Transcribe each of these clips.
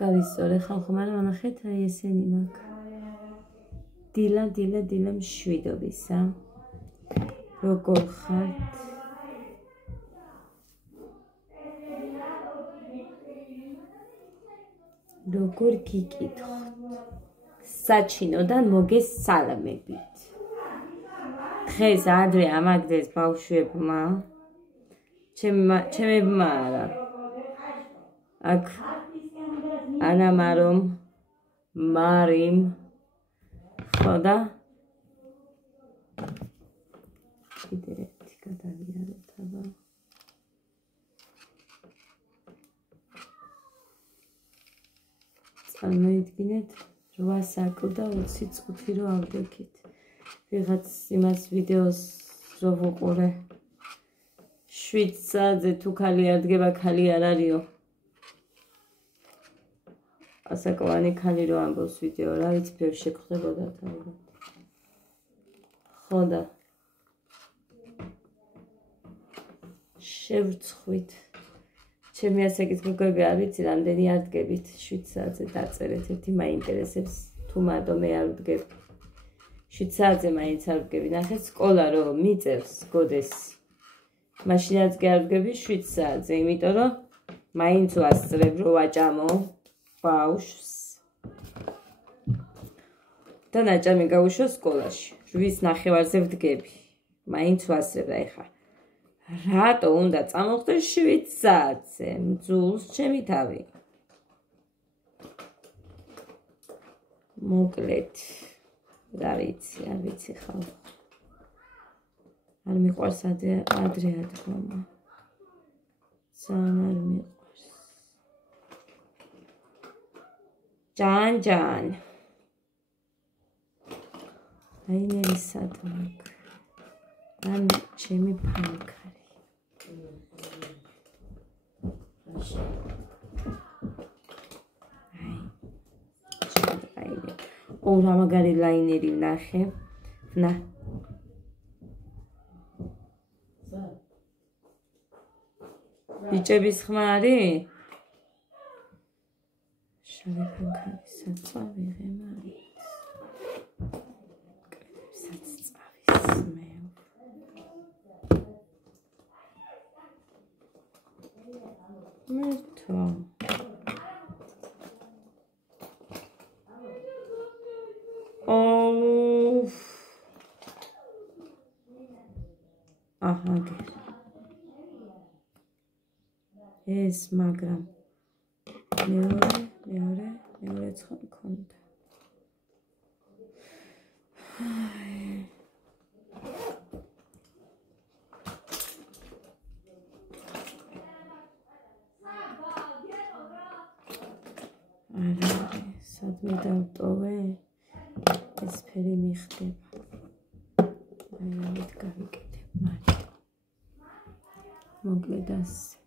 გავისწორე ხალხო, მაგრამ ანახეთ აი ესენი მაქვს. დილა მშვიდობისა. როგორ ხართ? როგორ გიკითხოთ? საჩინოდან მოგესალმებით. დღეს ადრე ამაგდეს ბავშვებმა. ჩემებმა არა. აქ ანამარომ, მარიმ, ხო და კიდე ერთი გადავიაროთ აბა. წარმოიდგინეთ 8 საათი და 20 წუთი რო ავდექით. ვიღაც იმას ვიდეოს რო ვუყურე. 7 საათზე თუ ქალი არ დგება, ქალი არ არისო. ასაკოვანი ქალი რო ამბობს ვიდეო, რა ვიცი, ბევრ შეგხვდებოდათ ალბათ. ხო და შევრცხვით. ჩემი ასაკის მეგობრები არ ვიცი, რამდენი არ დგებით 7 საათზე დაწერეთ, ერთი მაინტერესებს, თუ მარტო მე არ ვდგებ. 7 საათზე მაინც არ ვდგები. ნახეთ, სკოლა რო მიწევს გოდეს. მაშინაც კი არ ვდგები 7 საათზე, იმიტომ რომ მაინც ვასწრებ რო ვაჭამო ბავშვს. და ნაჭამი გავუშვა სკოლაში. 8:30-ზე ვდგები. მაინც ვასწრებ და ეხა რატო უნდა წამოხდე 7 საათზე? მძულს ჩემი თავი. მოკლედ, რა ვიცი, არ ვიცი ხალხო. არ მიყვარს ადრე ადგომა. ძალიან არ მიყვარს. ჯან. რაინერი სადმაკ. ან ჩემი ფანქარი. რა მაგარი ლაინერი ვნახე. ნა. ბიჭების ხმა არის? შავი ფანქარი საწავი ღემარი. კრებსაც წავის მე. მეთო. აჰა. ეს მაგრამ მეორე ცხა მქონდა. სადმე დავტოვე? ეს ფერი მიხდება. ამით გავიკეთებ, მაგრამ მოკლედ ასე.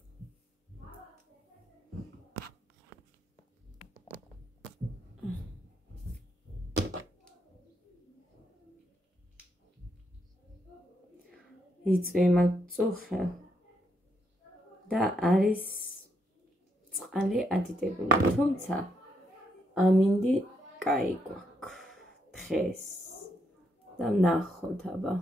იწვიმა წუხე და არის წყალი ადიდებული, თუმცა ამინდი კაი გვაქვს დღეს და ვნახოთ აბა.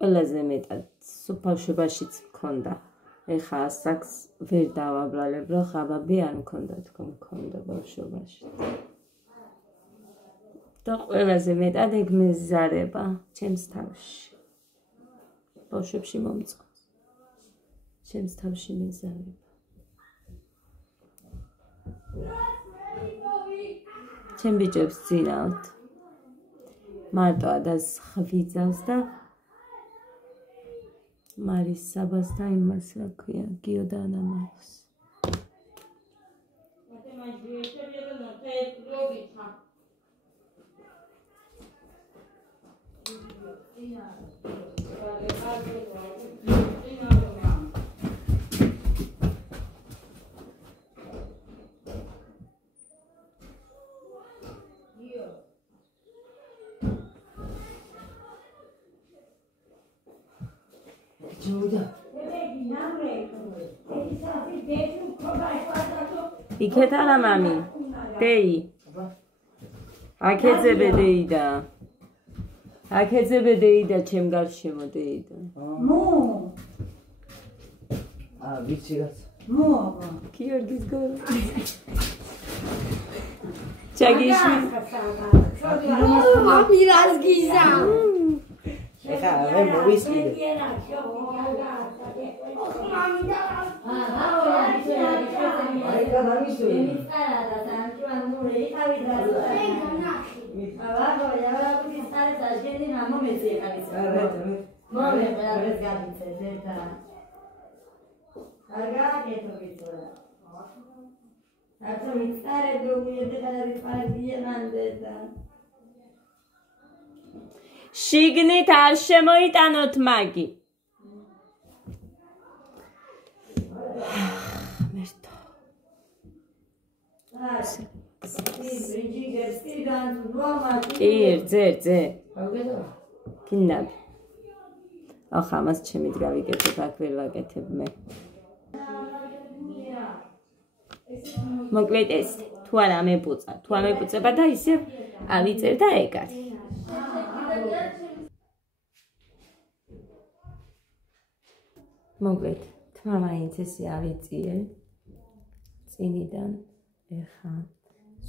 ყველაზე მეტად სუფავშებაშიც მქონდა. ეხა ასაკს ვერ დავაბრალებ, რომ ხაბაბი არ მქონდა, თქო მქონდა ბავშვობაში. და ყველაზე მეტად ეგ მეზარება ჩემს თავში. ბავშვებში მომწყავს. ჩემს თავში მეზარება. ჩემ ბიჭებს ძინავთ. მარტო ადას ხვიძავს და მარის საბას და იმას რა ქვია, გიო და ანამარს. იქეთ არა მამი დეი აქეძებე დეიდა აქეძებე დეიდა ჩემ გარშემო დეიდა მო ვიცი რაც მო აბა გიორგის გოლა ჩაგიშვი მამი რას გიზა ეხა მე მოვისმინე აი გადამისვი შიგნით არ შემოიტანოთ მაგი მერტო კი ძე კინაბი ახ ამას ჩემი გავიკეთებ აქ ვერ ვაკეთებ მე მოკლედ ეს თუ არა მეპუცა თუ არ მეპუცება და ისე ავიწერ და ეგ არის მოკლედ თმა მაინც ესე ავიწიე წინიდან ეხა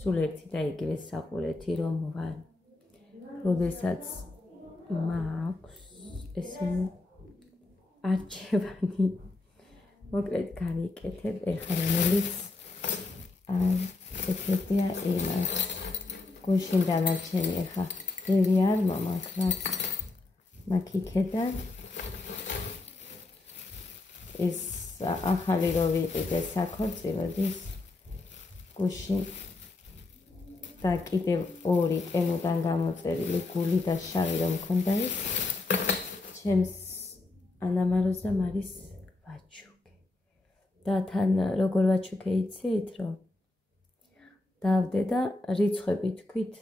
სულ ერთი და იგივე საყურეთი რომ ვარ როდესაც მაქვს ესე არჩევანი მოკლედ გავიკეთებ ეხა რომელიც ეკეთებია იმას გუშინ დანარჩენი ეხა ვერი არ მომაქვს მაგ იქედან ეს ახალი რო ვიყიდე საქორწილოდის გუშინ და კიდევ ორი ემოდან გამოწერილი გული და შავი რომ მქონდა ის ჩემს ანამაროზა მარის ვაჩუკე და თან როგორ ვაჩუკე იცით რომ დავდე და რიცხვები თქვით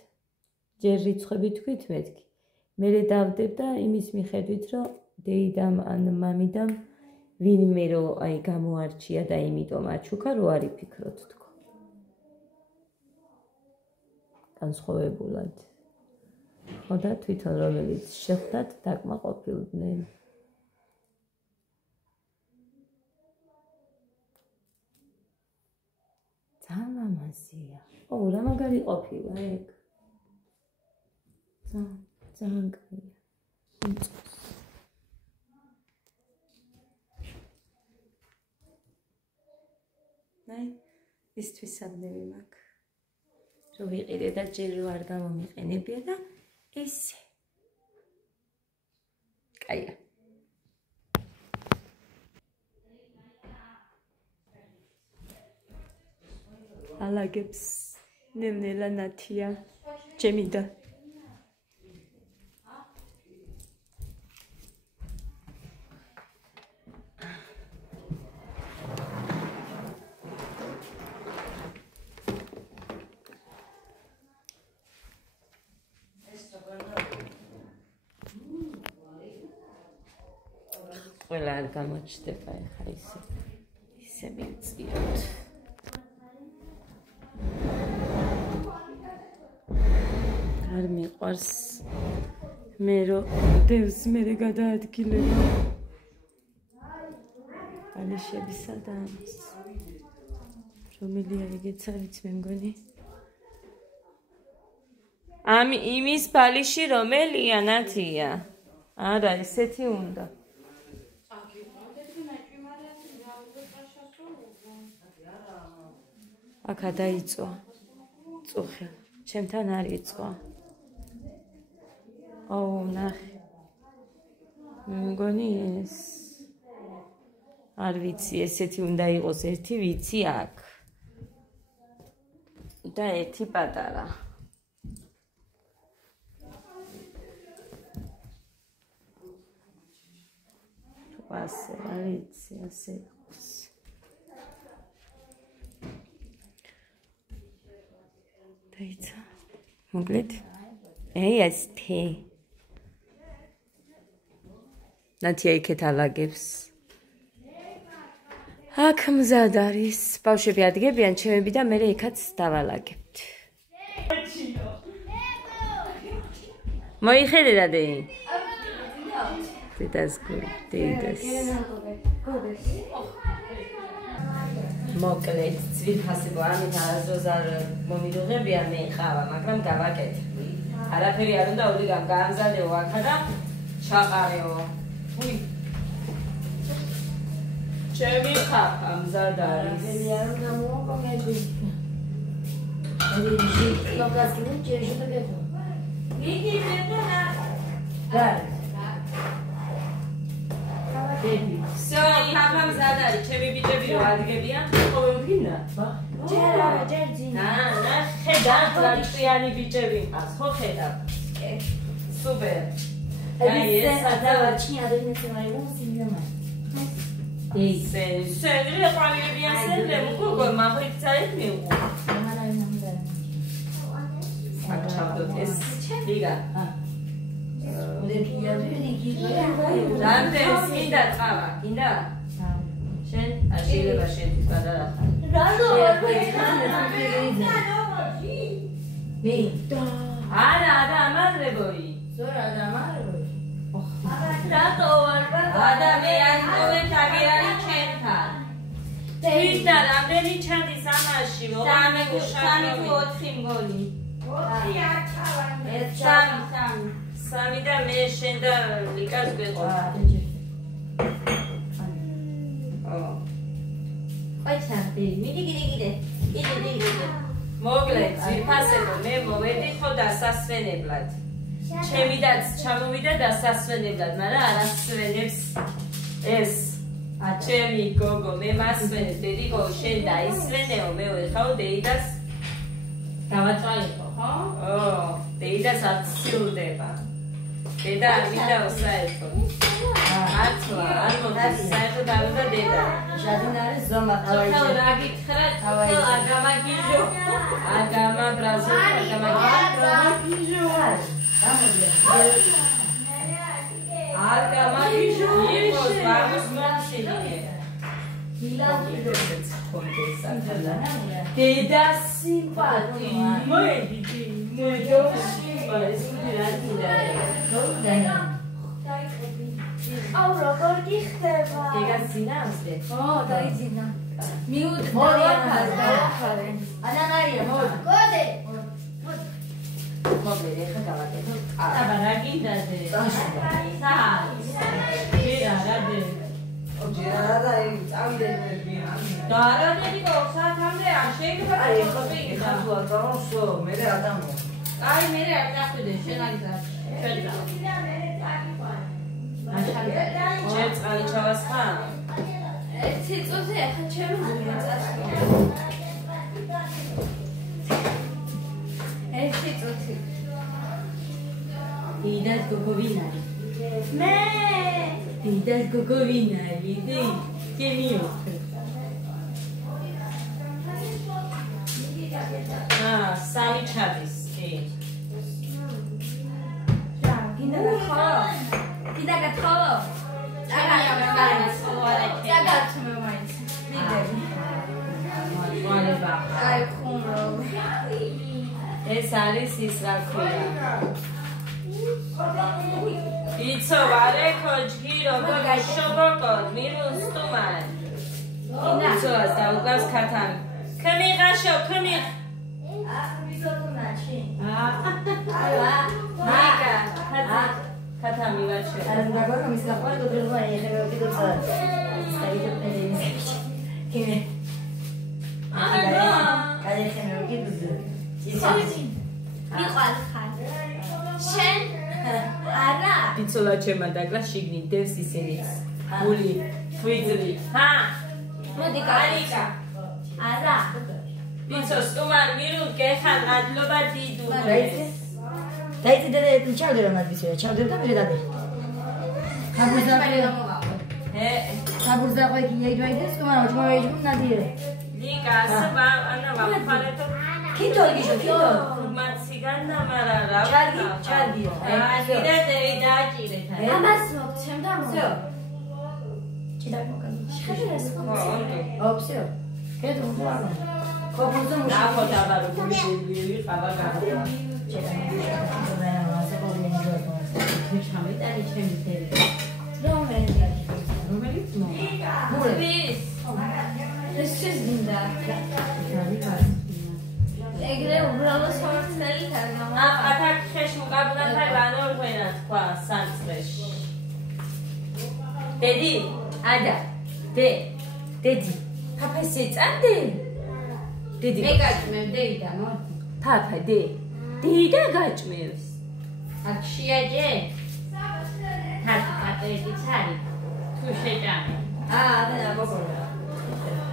ჯერ რიცხვები თქვით მეთქი მე დავდებ და იმის მიხედვით რომ დეიდამ ან მამიდამ ვინმე რო აი გამოარჩია და იმიტომ აჩუკა რო არ იფიქროთ თქო განსხვავებულად ხო და თვითონ რომელიც შეხვდათ დაკმაყოფილდნენ ძალიან ლამაზია ო რა მაგარი ყოფილა ეგ ძალიან კაია ნაი ისთვის სამდები მაქვს რო ვიყიდე და ჯერ რო არ გამომიყენებია და ესე კაია ალაგებს ნემნელა ნათია ჩემიდა ყველა არ გამოჩნდება ეხა ისე მივწიოთ არ მიყვარს მე რო დევს მე გადაადგილება ალიშებისა და ამის რომელია ეგეც არის მე მგონი ამ იმის ბალიში რომელია ნათია არა ესეთი უნდა აქა დაიწვა წუხი ჩემთან არ იწვა აუ ნახე მგონი ეს არ ვიცი ესეთი უნდა იყოს ერთი ვიცი აქ და ერთი პატარა ასე არიცი ასე დაიცა მოკლედ ეს თე ნათია იქეთ ალაგებს აქ მზად არის ბავშვები ადგებიან ჩემები და მე იქაც დავალაგებთ მოიხედე დადე დედას გუდეიდას მოკლედ ძვირფასებო ამით არასდროს არ მომიდოღებია მე ხავა მაგრამ გავაკეთე არაფერი არ უნდა ოდიგამ გაამზადეო აქა და ჩაყარეო ჩემი ხაფა მზად არის არ უნდა მოყოლები ეს ლოკაცია შეიძლება იგი მეტონა და всё, ხაფა მზად არის ჩემი ბიჭები რო ადგებიან ყოველ ვინა ჯერჯინა ხედა ტრანჭიანი ბიჭები მყავს ხო ხედა სუპერ აი ეს ადავაჩი ადინესმაი მუსინგამა სენდრე ყვავილებიან სენდრე მოგო მაგრით წაით მიუღო აქ ჩავდოთ ეს დიგა რამდენს მინდა წავა გინდა შენ შეიძლება შენთვის გადარახა მე არა და ამარებოი ზორა და ამარებოი რატო ვარ ადამიანი კომენტარი არის ჩემთან თვითა რამდენი ჩანდის ამაში სამი თუ 4 მგონი სამი და მე შენ და ლიკას გვეყო მოკლედ ძირფასებო მე მოვედი ხო დასასვენებლად ჩემიდაც ჩამოვიდა დასასვენებლად მაგრამ არასვენებს ეს ჩემი გოგო მე მასვენებ დედიკო შენ დაისვენეო მე ვეხავ დეიდას დავაწვალებო ხო? დეიდას არ ცილდება დედა არ მინდაო საერთოდ ართვა არ მოდის საერთოდ არ უნდა დედა ჟადინარის ზომა ხო რა გითხრათ არ გამაგიჟო არ გამაბრაზო არ გამაგიჟო არ გამაგიჟო იყოს ბაბუს მომსინე დედა სიმპათი მოედი აუ როგორ გიხდება? დეგაცინავსდე? ო, დაიძინა. მოდიხარე. ანანარია, მოდი. გოდე. მოკლედ ეხა გავაკეთო. აბა რა გინდაზე? ჯერა რადე? ჯერა და წავიდე და რა დედიკო საათამდე არ შეიძლება აი ხო დავსო მე ადამო აი მე არ დახვიდე შენ არის შედა ჯერ წყალი ჩავასხა ერთი წუთი ახლა ჩემი გული წასვლა ერთი წუთი დიდად გოგოვინარი მე დიდად გოგოვინარი დი კემიო სამი ჩადის კი რა გინდა გახო გინდა გახო წაგაცმე მაინც მალება აი ხუმრო ეს არის ის რა ქვია იცო ვარეკო ჯგირო გაშობოკო მინუს თუმან იცო ასა უკას ქათან ქმიღაშო ქმიღ მიკა ქათან მივაჩე არა გაგონა მის ლაპარ გოდროა ეხება კიდოცა სტაიდო პედენის კინე არა კაიხენო კიდო ისინი მიყვალ ხარ შენ არა იცოლა ჩემა დაგლა შიგნით დევს ისინიც გული თვიძლი ჰა მოდი კალიკა არა იცო სტუმარ მირუ გეხან მადლობა დიდუ დაიწყე და ჩავდე რომ ადვისია ჩავდე და მე დადე ხაბუზაბე საბურზა ყოი კი ეჯვაიდეს კომარა ჩმორი ეჯმ ნადიე ლიკა სვა ანა ვაფალეთო კიტო იგიშო კიტო მაციგან და მარა რა ჩარგი აიდე დეი დააჭირეთ ამას მოგცემ და მო ჭიდა მოგანი შეერეს ხო всё კეთო უბრალო კოპოზო მუშა ნახო დაბარო გულები ყავა გავა ჭიდა მოგანი ასე ყოველი ჯოთო მე ჩამეტარი ჩემი თელი რომელიც მურების ეს შეზინდა ეგრე უბრალოდ სორცელი თარგამა ათაკ ხეშ მუკაბულათა განორ ვენა თქვა სანცრეში დედი ადა დედი ფაფესი წანდი დედი მე გაჭმევ დეიდა მო ფაფა დეიდა გაჭმევს აქ შეაჯე თაკატეთი ცარი თუ შეჭამე აა ბობოლა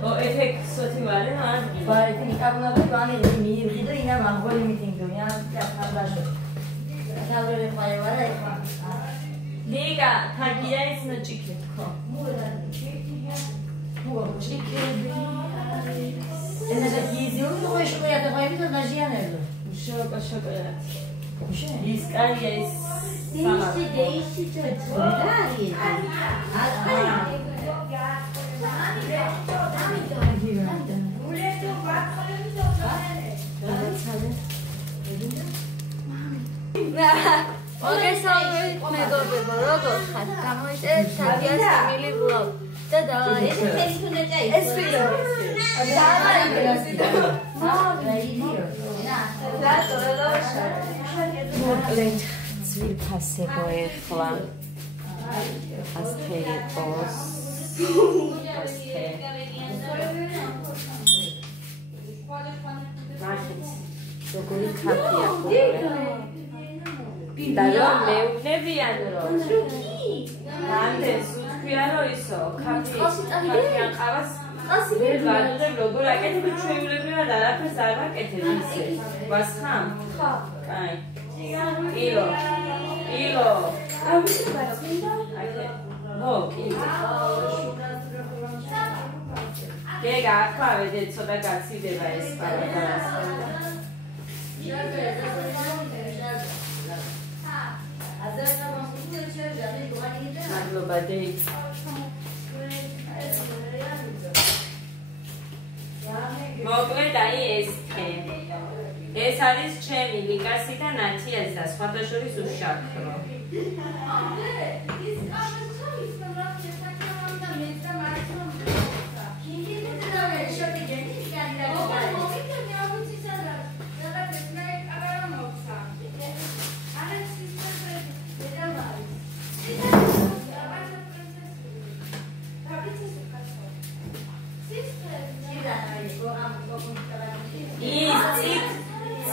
ო ეფექტ სოთი ვარე მაგი ბაი ნიკაბულა ბანი მიიღი და ინა მაგოლი მიტინგო ია თაფადაშო თავრე ხაი ვარა ეხა ლიგა თაგია ის ნაჭიქე თქო ენა გიზიო ნუ შოკოლადი ხაი და ნაჟიანელო შოკოლადი ის კარია ის დეისი ჩოთრაი მოგესალმებით მეგობრებო, როგორ ხართ? გამოიწერეთ თაგიას family vlog და ეს ეს თუნდა წაი ეს ვიდეო. მოკლედ ძვირფასებო ეხლა ასთე იყოს ასთე მაშინ როგორი ხაფია და რომ მეუბნებიან რომ რამდენს უთქვია რომ ისო ხაფიან ყავას ვერ ვარდებ როგორ აკეთებ ჩვეულებრივად არაფერს არ ვაკეთებ ისე გვას ხამ? ხო. კაი ილო ო კიდა გეგა ახავე ცოტა გაცილდება ეს პარაგრაფი მადლობა დეი მოკლედ აი ეს არის ჩემი ლიკასი და ნათიას და სხვათა შორის უშაქრო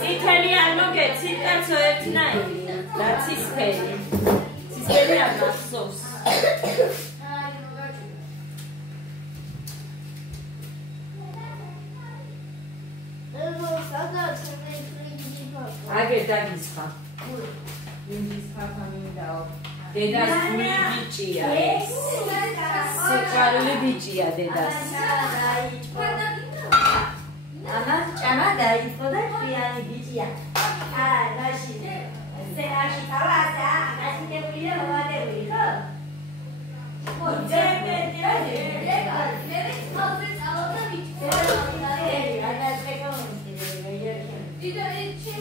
ციტელი არ მოგეცით და ცოერთნაირი და ცისფერი ცისფერი არ გახსოვს აგერ დაგისხა მინდისხა მინდაო დედას გული ბიჭია ეს სიყვარული ბიჭია დედას ამას ჭამა დაიწყო და შვიანი ბიჭია. აა, ნაში. სენაში თავადა, ნაში კეპილი და მომადებული, ხო? ხო, ძემე დიადი. მე თავზე წავდა ბიჭი. არა, შეკავდი. დიდა ეჩი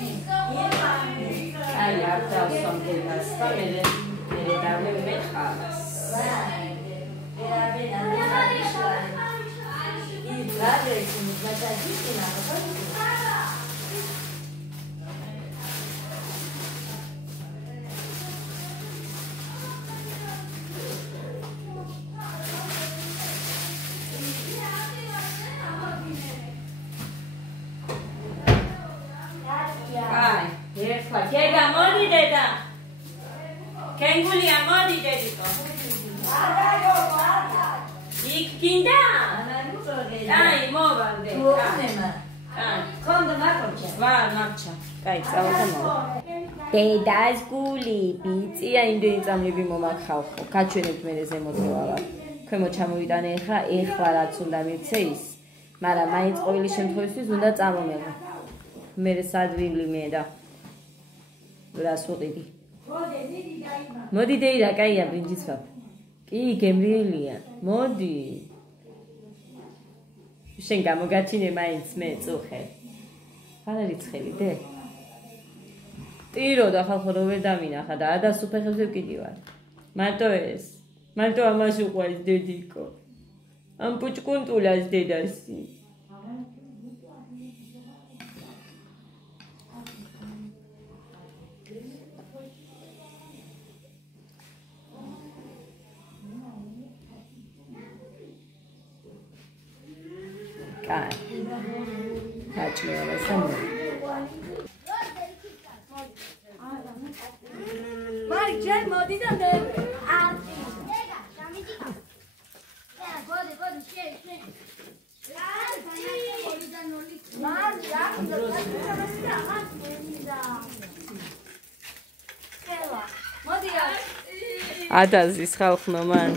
აი, არ დავსვამ დედას და მე დავე მე ხალას. აი, ერთხა გეგა მოდი დედა. კენგულია მოდი დედიკო. იქ გინდა? აი, მოვარდე. აი, კონდა მაკოჩა. ვარ, ნახჩა. კაი, წავედა მოვა. დედას გული, ბიჭია, იმდენი წამლები მომახავ ხო. გაჩვენებთ მე ზემოთვალა. ქვემო ჩამოვიტანე ეხლა რაც უნდა მივცე ის მაგრამ მაინც ყოველი შემთხვევისთვის უნდა წამომეღო მე სადვილი მე და რას უყიდი მოდი დეირა კაია ბრინჯისფა კი გემრიელია მოდი შენ გამოგაჩინე მაინც მე წუხე ხარ რიცხელი დე ტირო და ხალხო რო ვერ დამინახა და ადასუფეხებზე ვკიდივარ მარტო ეს მარტო ამას უყვარს დედიკო ამ პუჭკუნტულას დედასი კაი გაჭმევა სამო მარი ჯერ მოდი და მე არტი ადაზის ხალხნო მან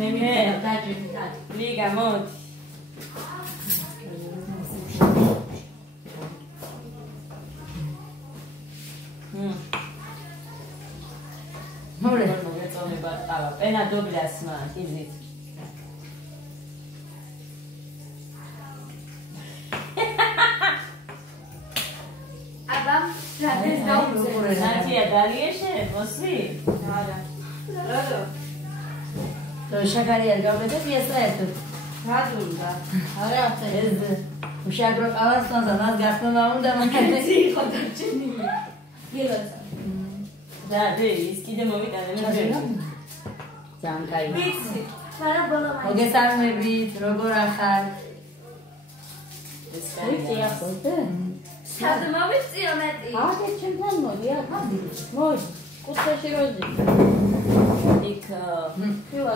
მე ლიგა მოდი მორე მოგეწონება ყავა პენა დობლასმა იზით აბამ რადეს დაუბრუნე ნათია დალიეშე მოსვი არა რატო შაქარი არ გავდეთ იესაერთო რატო არა ეს უშაგრო ყავასთან და გასწონა უნდა მაგეთი იყო დაჩენილი გილოცა და ის კიდე მოვიტანე მე ძალიან კაი ვიცი არა ბოლო მოგესალმებით როგორ ახარ ეს ვიცი კაია ახლა სად მოვიწიო მეტი აჰა ჩემთან მოდი მოდი კუთხეში როდი იქ ფივა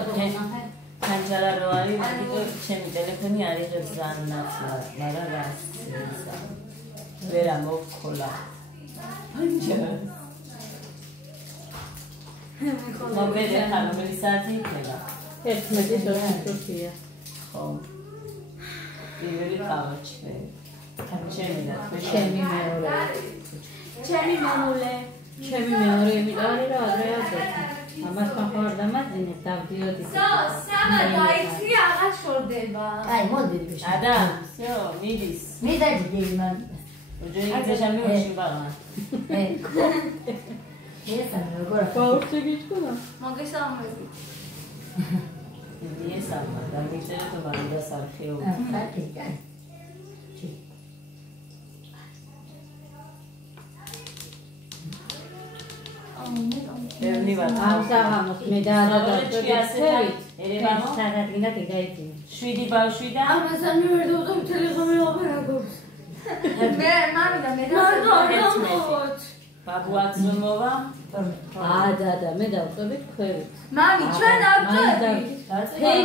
განჯარა რო არის მაგიტო ჩემი ტელეფონი არის ძალიან ნაცვლად მაგრამ რას ვერა მოვქოლა განჯარა მოგედე ხარ რომელი საათი იქნება 11:20-ია ხო პირველი ყავა ჩემი და ჩემი მეორე ჩემი მამულე ჩემი მეორე იმიტომ არის რომ ადრე ავდეთ ამას ხარ დამაძინე დავდიოდი სამა დაიცი აღარ შორდება აი მოდი ბიჭო ადა всё მიდის მიდადი მან უჯერე ჩემი უშინბაღა ესა როგორ ბაურჩი გიჩქუნა? მოგესალმებით. ესა და მიწერეთ რომ დასარხეო. კაი. ერნი ვარ. ამსაღამოს მე დაადადოთ. ერევანო საგადგინა კიდაიცი. 7 ბავშვი და ამასთან ვერ დავდო ტელეგრამი ოპერატორს. მე მამიდა მე დავდო. ბაბუაც მოვა. და მე დავწვევი ქვევით. მამი ჩვენ ავწევით. ჰეი,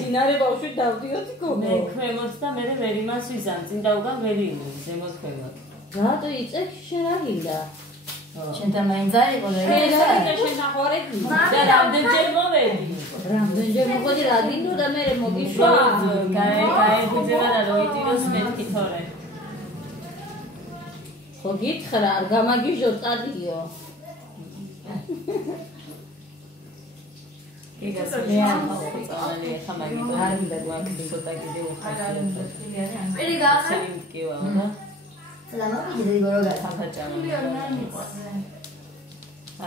ძინარე ბავშვი დავდიოდი გოგო. მე ქვემოთ და მე ვერ იმას ვიზამ, წინ დავგან ვერ იმის, ზემოთ ქვემოთ. რატო იწევ შენ რა გინდა? შენთან მაინც აიყო და და შენ ნახوارები. და რამდენჯერ მოვედი. რამდენჯერ მოყოდი რა გინდა და მე მოგიშვა. გაი გუძევა და როიტიროს მეთქი თორე. ხო გითხრა, არ გამაგიჟო წადიო. იგას მე ახალწლოვანი ხა მაგიტო არ უნდა გვაქვს ცოტა კიდე უხარდა. პირი გახსნა. კივა და ლამავიდი გოროგა საფაჭამი.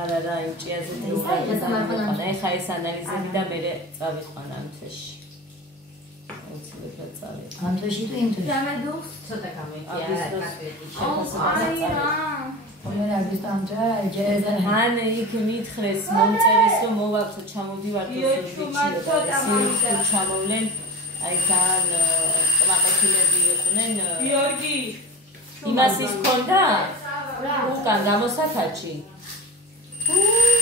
არა რა იმ ჭიაზე დიუხა. ეხა ეს ანალიზები და მე წავიყვან ამ თვეში. ამ თვეში თუ იმ თვეში? დამედუხ ცოტა გამიგია ან იქ მითხრეს მომწერის რომ მოვაქვთ ჩამოვდივართ სიუცი ჩამოვლენ აი ძალიან კმაყოფილები იყვნენ გიორგი იმას ის ქონდა უკან გამოსათაჩი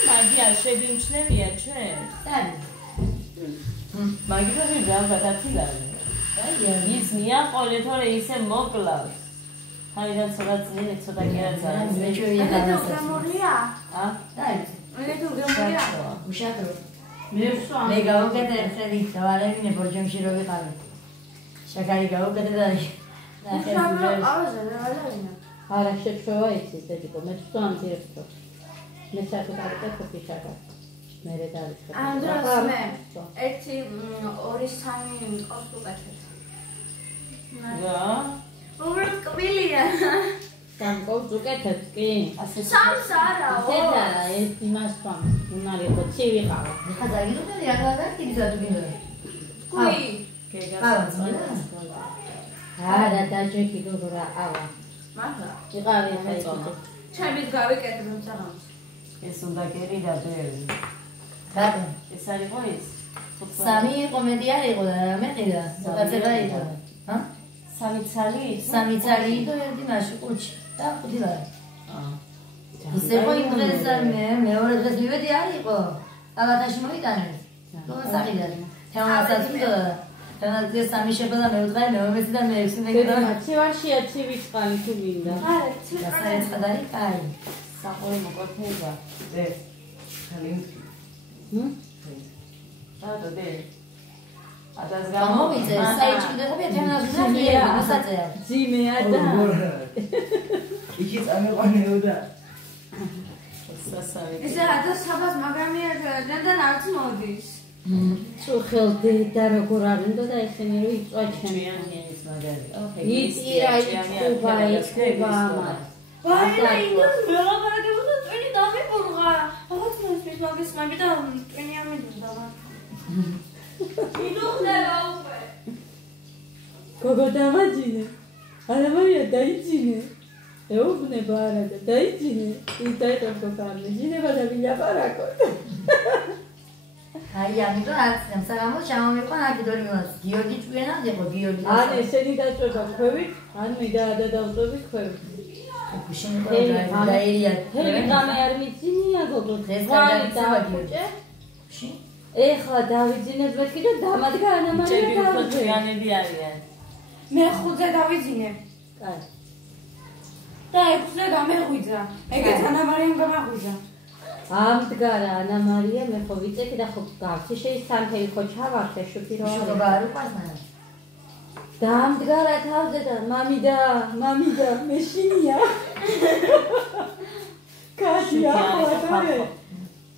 მაგია შეგვიმჩნევია ჩვენ მაგიტო ვიღა გადათილავენ ის მიაყოლე თორე ისე მოკლავს. თავიდან ცოტა ძნელი, ცოტა კერაც არის. მე ჩვენი გადასა. გემურია? ა? დაიწყე. მე თუ გემურია? უშაქრო. მე ვსვა. მე გავუკეთე ხელი დავალებინე ბორჯომში რო ვიყავი. შაქარი გავუკეთე და არა შეჩვევა იცის დედიკო, მე ვსვამ ძირფო. მე საერთოდ არ ვიყავ შაქარი. მე რე დავიწყე. ამ დროს მე 1 2 3 ყავს უკეთებ. რა? უბრალოდ კვილია. სამ ყავს უკეთებ კი? სამს არაო. ზედა ეს იმას ვამ. უნარი ხო ცივიყავ. ხა ზაგინოდი რა კიდე დაგინო. კუი. არა დაჭეკიდო რა ავა. მართლა. იყავი ხა ის. ჩემით გავიკეთებ საღამოს. ეს უნდა კერიდა ბევრი. რატომ? ეს არის ხო ის? სამი იყო მეტი არ იყო და მე ყიდა. დაწება იყო. ჰა? სამი ცალი? სამი ცალი იყო ერთი მასში ყუთში. და 5 ლარი. აა. ისე ხო იმ დღეს მე მეორე დღეს მივედი არ იყო. პალატაში მოიტანეს. თქო საყიდად. თემასაც ვიდა. თემასაც სამი შეფოდა მე ვუდგარი მეომეც და მე ექვსი მეკდა. ცივაშია ცივი წყალი თუ მინდა. არა, ცოტა. საერთოდ არის კაი. საყოე მოკოთება. დე. ხალი. რატო დე? ადას გამოვიწე, საიჭიდე ყოფია თემასაც ვიდა, მოსაწეა. ძიმეა და იქი წამეყანეოდა. სასავი. ესე ადას საბას მაგამია და არც მოდის. თუ ხელდე და როგორ არ უნდა და ესენი რო იწვა ჩემი. ის მაგარი. იტირა იწუბა ამას. ვაი, ინდოს მელაპარაკებოდა ტვინი დამიფურღა. რაღაც მოსის მაგის მაგი და ტვინი ამიდოდა. იდუხდება უკვე. გოგო დამაჯინე. არა მარია დაიჯინე. ეუბნება არა და დაიჯინე. ის დაიწყო კარნე. ჯინება და ვილაპარაკო. აი, ამიტომ აქ საღამოს ჩამომიყვა აკიდორი მას. გიორგი ჭვენა იყო გიორგი. ან ესენი დაჭრება ქვევით, ან მიდა და დავწვევი ქვევით. გუშინ ყო დაერია. ჰელი გამე არ მიძინია გოგო. დღეს ვალი გადაგიწევ დაუჭე. გუშინ ეხლა დავიძინებ მეთქი და დამადგა ანამარია ჭები უფრო დავიძინე. ჭიანები არიან. მე 5-ზე დავიძინე. კაი. და 6-ზე გამეღვიძა. ეგეც ანამარიამ გამაღვიძა. ამდგარა ანამარია მე ხო ვიწექი და ხო გავცი შეისამთელი ხო ჩავარდე შუქი რო შუქობა არ უყვარს მან. დამდგარა თავზე და მამიდა მეშინია. კაცი ახლა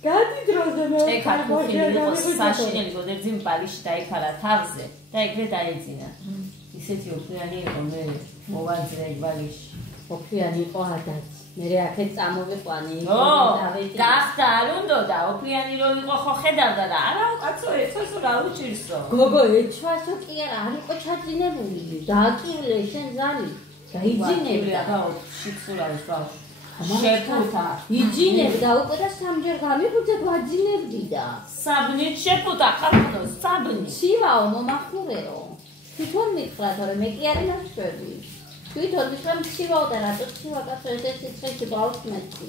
გადი დროზე მე ეკა ხუთი იყო საშინელი გოდერძიმ პარიში დაიქარა თავზე და ეგრე დაეძინა. ისეთი უფლიანი იყო მე მოვაძრე პარიში. ოფიანი იყო ადაც. მე აქეთ წამოვიყვანი. გახდა არ უნდა და ოფიანი რო იყო ხო ხედავდა და არა კაცო ეცოს რა უჭირსო. გოგო ეჩვასო კი არა არ იყო ჩაძინებული. დააკივლე შენ ზალი. დაიძინებდა. და შიფსულარის ბავშვი. შეფუთა. იძინებდა უკვე და სამჯერ გამიხუძე გვაძინებდი და. საბნით შეფუთა ხარნო საბნით. ცივაო მომახურეო. თვითონ მითხრა თორე მე კი არ ნაშვები. თვითონ მითხრა ცივაო და რატო ცივა კაცო ეს სიცხეში ბავშვს მეთქი.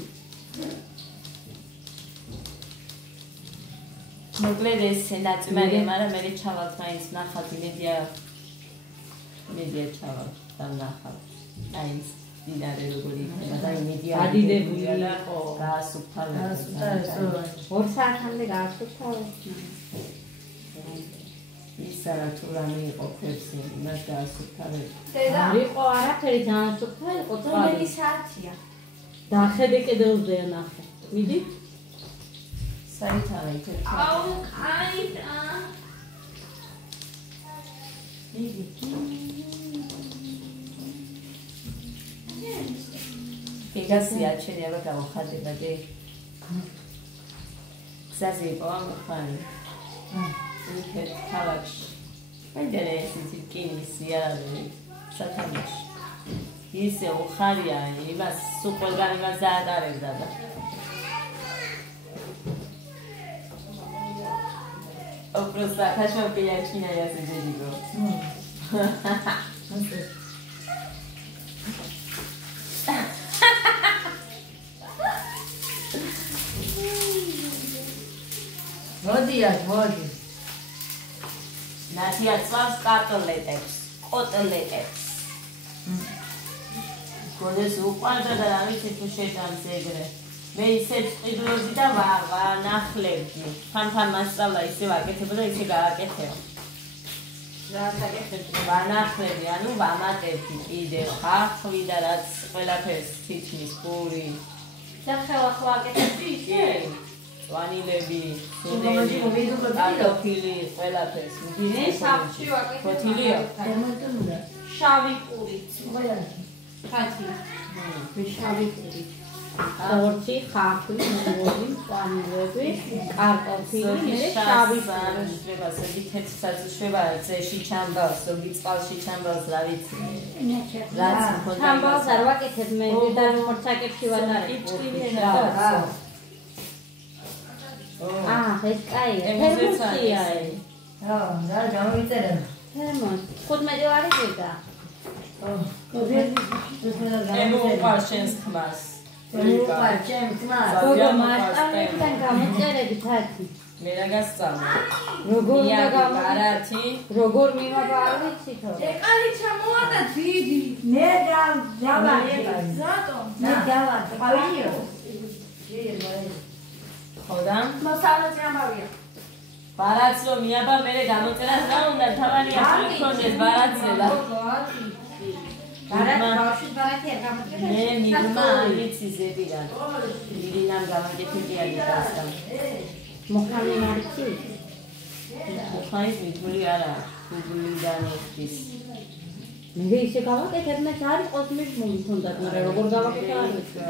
მოკლედ ეს სენაწმარი, მაგრამ მე ჩავალ მაინც ნახავ მედია ჩავალ და ნახავ. აინც დინარე როგორი იქნება და მედია გადიდებული იყო. გაასუფთავდა. ორ საათამდე გაასუფთავდა. ისარა თუ რამე იყო ფერსი, მას გაასუფთავდა. დედა, არ იყო არაფერი დაასუფთა იყო რომელი საათია? დახედე კედელზე ნახე. მიდი. საერთოდ იქ. აუ, კაიდა. მიდი. ეგასია ჩვენი აბა გავხადება და გზაზე იყო ამ ხანი. იქეთ ქალაქში. მენდერე ისეთი კინისი არის სათამაში. ისე უხარია იმას სულ ყველგან იმას დაატარებდა და просто хочу пиячина я сидела. მოდი აქ, მოდი. ნათია წავს კოტლეტებს. გოდეს უყვარდა და რა ვიცი თუ შეჭამს ეგრე. მე ისე წიდროდი და ვანახლებდი. თან მასწავლა ისე ვაკეთებო და ისე გააკეთებო. რა საკეთებდი? ვანახლებდი, ანუ ვამატებდი კიდევ ხახვი და რაც ყველაფერს თითქმის პური. და ხელახლა აკეთებდი ისე? ვანილები, სუნელი, კარტოფილი, ყველაფერს. მე საფში ვაკეთებ. ფოთილია? შავი პურით. ხათი. შავი პური. ხორცი, ხახვი, მურვილი, ვანილები, კარტოფილი, მე შავი პური. ზოგი თეთრსაც უშვა, წეში ჩამბავს, ზოგი წყალში ჩამბავს, რა ვიცი. რაც მქონდა. ჩამბავს არ ვაკეთებ მე, და ხორცაკებში ვატარებ. ეს კაია, თერმოსია ეს. რა გამოვიწერე. თერმოს. 15 ლარი გიდა. ემო პარჩენს ხმას. გოგო მასწავლებიდან გამოწერები თათი. მე რა გასწავლე? როგორ უნდა ბარათი, როგორ მიმაბა არ ვიცი თორე. ეკალი ჩამოვადა დიდი. მე დავაი. ზატო. მე დავაი. ყავიო. ხოდა? მოსალოდე ამბავია. ბარათს რომ მიაბა მე გამოწერას რა უნდა თავალია შეხონდეს ბარათზე და ბავშვი ბარათი არ გამოწერე. მე მიგმა არიცი ზედიდან. მიგინამ გამაგეთებია გიტასდა. მოხანი მარცი. მოხანის მიგული არა, გუგლიდან ის. მე ისე გავაკეთებ მე არ იყოს მომთონდა, მაგრამ როგორ გავაკეთე არ ვიცი.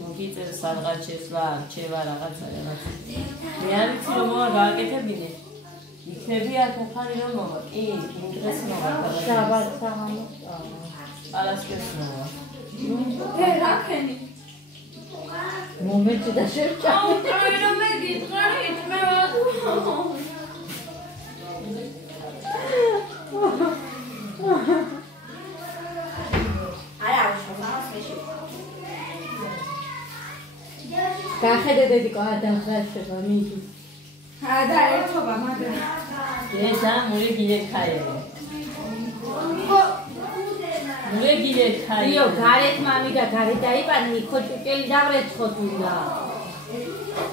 მოგიწევ სადღაჩეს ვარჩევა რაღაცა. მე არ ვიცი რომ გავაკეთებინე. იქნებია მოხანი რომ მოვა. კი, ინტერესი მოვა. შაბათ სამო. არასდროს მოვა. რაკენი? მომეჩი და შევჭა. აი რომ მე გიწყარით მე ვატო. გახედე დედიკო ადამიანს მიდი. და ერთობა მაგრამ. ესა მური გილეთ ხაიო. მური გილეთ ხაიო. იო, გარეთ მამი და გარეთ დაიპანი, ხოჭუკელი დავრეცხოთ უნდა.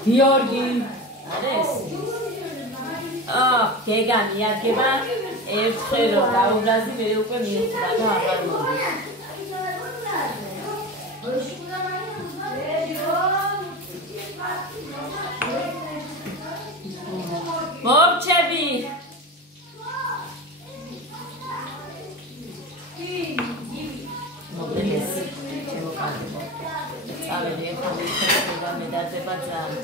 გიორგი. არის? გეგა მიადგება ერთხელ რომ დაუბრაზი მე უკვე მიხვდა და აღარ მოდი. მოვჩები. მოგდეს. შემოკარდებო. წავედი ახლა მიხდება მე დადება ძალიან.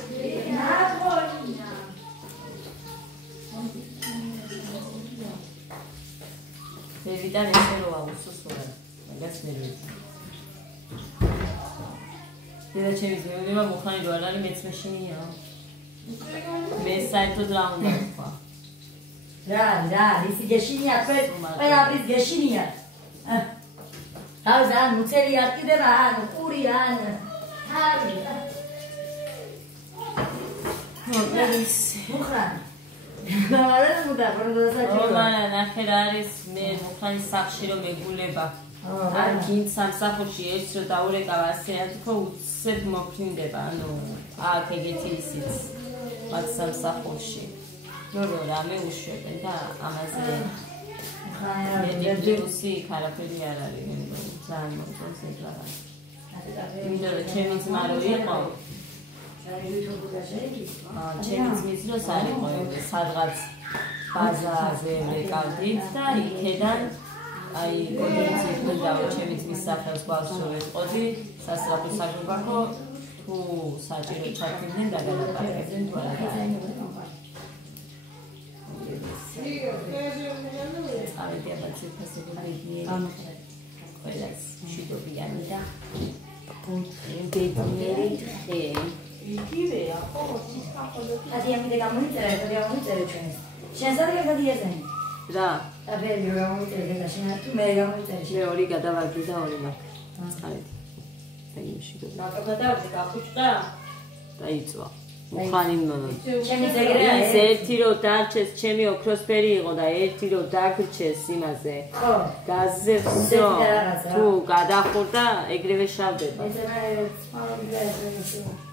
ზედიდან ესე რო აუსუსურა. მაგას მე ვიცი. დედა ჩემი ზეულება მოხანი რო არ არის მეც მეშინია. მე საერთოდ რა უნდა თქვა. რა, ისი გეშინია, ყველაფრის გეშინია. თავზან მუცელი აკიდება, პური ან თავი. მოგდეს. მუხრან. მარა მუდა პროდუსაჭი. მარა ნახე რა არის მე მოხანის სახში რომ ეგულება. ან გინ სამსახურში ეს რო დაურეკავა ასე თქო უცებ მოფრინდება, ანუ აქ ეგეთი ისიც მათ სამსახურში. რო რამე უშვებენ და ამაზე მე ჯერუსი ქარაფერი არ არის, ძალიან მოწონს ეს რაღაც. იმიტომ რომ ჩემი ძმა რო იყო ჩემი ძმის დროს არ იყო სადღაც ბაზარზე ვეკავდით და იქედან აი კონდიცი ხდება ჩემი ძმის სახელს გვასწორებოდი სასწრაფო საგუბაქო თუ საჭირო ჩართვიდნენ და გადაპარკებდნენ თუ არა. ავედი აბაციფასები ყველას შიდობიანი და ბედნიერი ხე. იგივეა, ხო, სიტყვა. ადი ამით გამოიწერე ჩვენს. შენ ზარგე გადიეზენი. რა? და ბერგი გამოიწერე და შენ თუ მე გამოიწერე. მე ორი გადავარდი და ორი მაქვს. წავედი. აი შიდობი. ნაკა გადავარდი გახუჭდა. დაიწვა. მუხანი ჩემი ეგრეა. ის ერთი რო დარჩეს ჩემი ოქროსფერი იყო და ერთი რო დაგრჩეს იმაზე ხო. გაზზე ვსო თუ გადახურდა ეგრევე შავდება ეს რა ეს